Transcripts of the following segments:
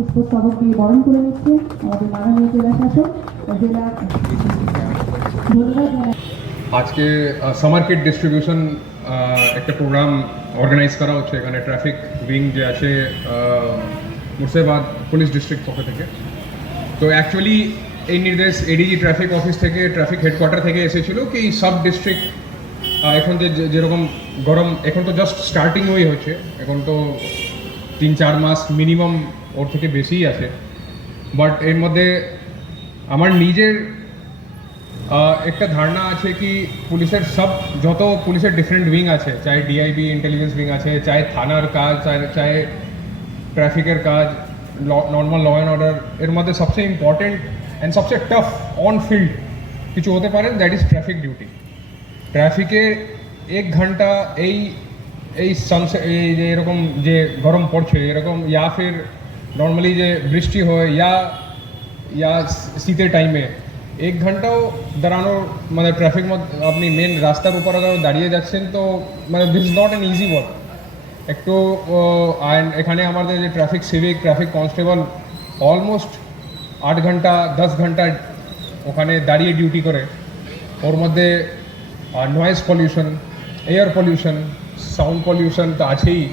পুষ্পস্তবক দিয়ে বরণ করে নিচ্ছে আমাদের মাননীয় জেলা শাসক ও জেলা ধন্যবাদ। আজকে সামার কিট ডিস্ট্রিবিউশন একটা প্রোগ্রাম অর্গানাইজ করা হচ্ছে এখানে ট্রাফিক উইং যে আছে মুর্শিদাবাদ পুলিশ ডিস্ট্রিক্ট পক্ষ থেকে। তো অ্যাকচুয়ালি এই নির্দেশ এডিজি ট্রাফিক অফিস থেকে ট্রাফিক হেডকোয়ার্টার থেকে এসেছিল কি এই সব ডিস্ট্রিক্ট এখন যেরকম গরম এখন তো জাস্ট স্টার্টিং হয়ে হচ্ছে, এখন তো 3-4 মাস মিনিমাম ওর থেকে বেশিই আছে। বাট এর মধ্যে আমার নিজের একটা ধারণা আছে কি পুলিশের যত পুলিশের ডিফারেন্ট উইং আছে, চাहे ডিআইবি ইন্টেলিজেন্স উইং আছে, চাहे থানার কাজ, চাहे ট্রাফিকের কাজ, নর্মাল ল অ্যান্ড অর্ডার, এর মধ্যে সবচেয়ে ইম্পর্টেন্ট অ্যান্ড সবচেয়ে টাফ অন ফিল্ড কিছু হতে পারে, দ্যাট ইজ ট্রাফিক ডিউটি। ট্রাফিকে 1 ঘন্টা এই যে এরকম যে গরম পড়ছে এরকম, ইয়া ফির নর্মালি যে বৃষ্টি হয় ইয়া শীতের টাইমে 1 ঘন্টাও দাঁড়ানো, মানে ট্রাফিক আপনি মেন রাস্তার উপর আগে দাঁড়িয়ে যাচ্ছেন তো মানে this is not an easy work. একটু এখানে আমাদের যে traffic civic traffic constable almost 8 ঘন্টা 10 ঘন্টা ওখানে দাঁড়িয়ে ডিউটি করে। ওর মধ্যে noise pollution, air pollution, sound pollution তো আছেই।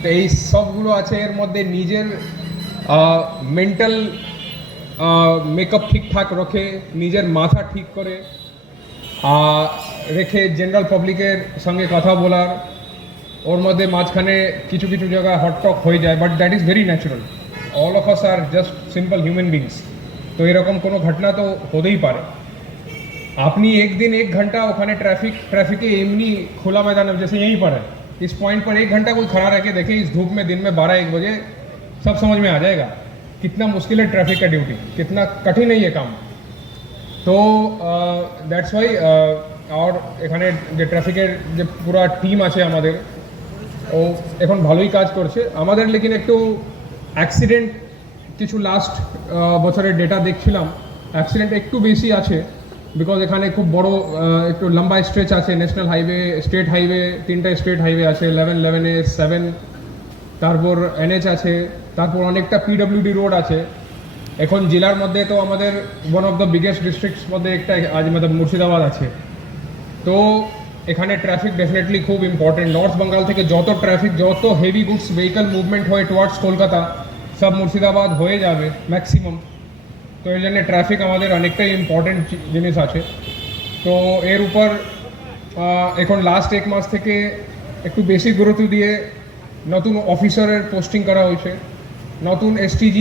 তো এই সবগুলো আছে, এর মধ্যে নিজের মেন্টাল মেকআপ ঠিকঠাক রাখে, নিজের মাথা ঠিক করে রেখে জেনারেল পাবলিকের সঙ্গে কথা বলার, ওর মধ্যে মাঝখানে কিছু কিছু জায়গায় হটটক হয়ে যায়, but that is very natural. All of us are just simple human beings. তো এরকম কোনো ঘটনা তো হতেই পারে। আপনি एक दिन 1 घंटा ওখানে ट्रैफिक एमनी खुला मैदान है, जैसे यहीं पर है इस पॉइंट पर 1 घंटा कोई खड़ा रह के देखे इस धूप में दिन में 12-1 बजे, सब समझ में आ जाएगा कितना मुश्किल है ट्रैफिक का ड्यूटी, कितना कठिन है ये काम। तो দ্যাটস ওয়াই আর এখানে যে ট্রাফিকের যে পুরো টিম আছে আমাদের, ও এখন ভালোই কাজ করছে আমাদের। লেকিন একটু অ্যাক্সিডেন্ট কিছু লাস্ট বছরের ডেটা দেখছিলাম, অ্যাক্সিডেন্ট একটু বেশি আছে বিকজ এখানে খুব বড় একটু লম্বা স্ট্রেচ আছে, ন্যাশনাল হাইওয়ে, স্টেট হাইওয়ে, 3টা স্টেট হাইওয়ে আছে, 11A 7, তারপর NH আছে, তারপর অনেকটা PWD রোড আছে। এখন জেলার মধ্যে তো আমাদের one of the biggest districts মধ্যে একটা আজ মতলব মুর্শিদাবাদ আছে। তো এখানে ট্রাফিক ডেফিনেটলি খুব ইম্পর্টেন্ট। নর্থ বেঙ্গল থেকে যত ট্রাফিক, যত হেভি গুডস ভেহিকল মুভমেন্ট হয় টুয়ার্ডস কলকাতা, সব মুর্শিদাবাদ হয়ে যাবে ম্যাক্সিমাম। তো এই জন্য ট্রাফিক আমাদের অনেকটাই ইম্পর্টেন্ট জিনিস আছে। তো এর উপর এখন লাস্ট 1 মাস থেকে একটু বেশি গুরুত্ব দিয়ে নতুন অফিসারের পোস্টিং করা হয়েছে, নতুন STG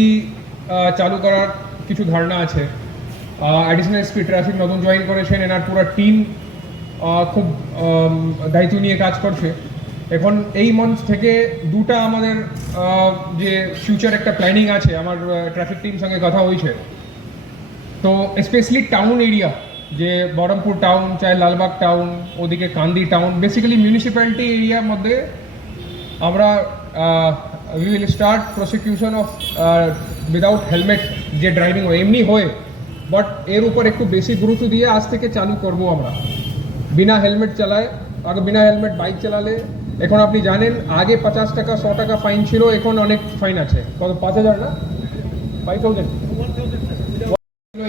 চালু করার কিছু ধারণা আছে। অ্যাডিশনাল SP ট্রাফিক নতুন জয়েন করেছেন, এনার পুরো টিম খুব দায়িত্ব নিয়ে কাজ করছে। এখন এই মান্থ থেকে 2টা আমাদের যে ফিউচার একটা প্ল্যানিং আছে, আমার ট্রাফিক টিম সঙ্গে কথা হয়েছে। তো স্পেশালি টাউন এরিয়া, যে বহরমপুর টাউন, চাहे লালবাগ টাউন, ওদিকে কান্দি টাউন, বেসিক্যালি মিউনিসিপ্যালিটি এরিয়ার মধ্যে আমরা we will start prosecution of without helmet যে ড্রাইভিং হয়, এমনি হয় বাট এর উপর একটু বেশি গুরুত্ব দিয়ে আজ থেকে চালু করব আমরা। বিনা হেলমেট চালায়, আগে বিনা হেলমেট বাইক চালালে, এখন আপনি জানেন আগে 50 টাকা 100 টাকা ফাইন ছিল, এখন অনেক ফাইন আছে। কত 5000 না 5000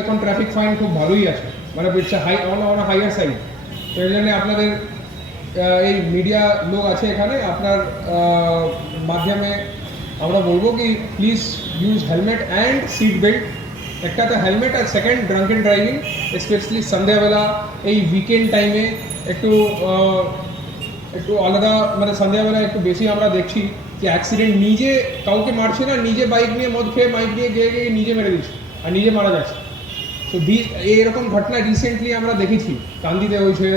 এখন ট্রাফিক ফাইন খুব ভালোই আছে, মানে ইটস অন হাইয়ার সাইড। তো এই জন্য আপনাদের এই মিডিয়া লোক আছে এখানে, আপনার মাধ্যমে আমরা বলবো কি please use helmet and sit belt. একটা তো হেলমেট, আর সেকেন্ড ড্রাঙ্কেন ড্রাইভিং, স্পেশালি সন্ধ্যাবেলা এই উইকেন্ড টাইমে একটু আলাদা, মানে সন্ধ্যাবেলা একটু বেশি আমরা দেখছি যে অ্যাক্সিডেন্ট, নিজে কাউকে মারছে না, নিজে বাইক নিয়ে মদ খেয়ে বাইক নিয়ে গিয়ে নিজে মেরে দিচ্ছে আর নিজে মারা যাচ্ছে। তো এরকম ঘটনা রিসেন্টলি আমরা দেখেছি, কান্দিতে হয়েছে,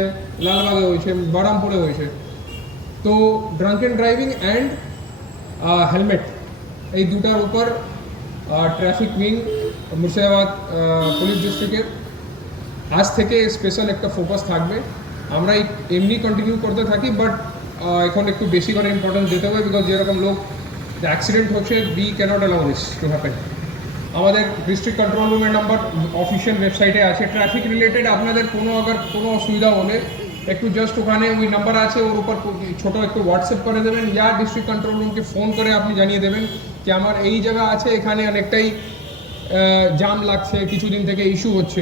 লালবাগে হয়েছে, বহরমপুরে হয়েছে। তো ড্রাঙ্কেন ড্রাইভিং অ্যান্ড হেলমেট, এই দুটার উপর ট্রাফিক উইং মুর্শিদাবাদ পুলিশ ডিস্ট্রিক্টের আজ থেকে স্পেশাল একটা ফোকাস থাকবে। আমরা এমনি কন্টিনিউ করতে থাকি, বাট এখন একটু বেশি করে ইম্পর্টেন্স দিতে হবে, বিকজ যেরকম লোক অ্যাক্সিডেন্ট হচ্ছে, we cannot allow this to happen. আমাদের ডিস্ট্রিক্ট কন্ট্রোল রুমের নাম্বার অফিসিয়াল ওয়েবসাইটে আছে। ট্রাফিক রিলেটেড আপনাদের কোনো অসুবিধা হলে একটু জাস্ট ওখানে ওই নাম্বার আছে, ওর উপর ছোটো একটু হোয়াটসঅ্যাপ করে দেবেন, ইয়া ডিস্ট্রিক্ট কন্ট্রোল রুমকে ফোন করে আপনি জানিয়ে দেবেন কি আমার এই জায়গা আছে, এখানে অনেকটাই জাম লাগছে, কিছুদিন থেকে ইস্যু হচ্ছে।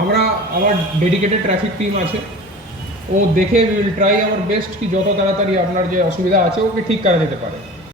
আমার ডেডিকেটেড ট্রাফিক টিম আছে, ও দেখে উইল ট্রাই আওয়ার বেস্ট কি যত তাড়াতাড়ি আপনার যে অসুবিধা আছে ওকে ঠিক করা যেতে পারে।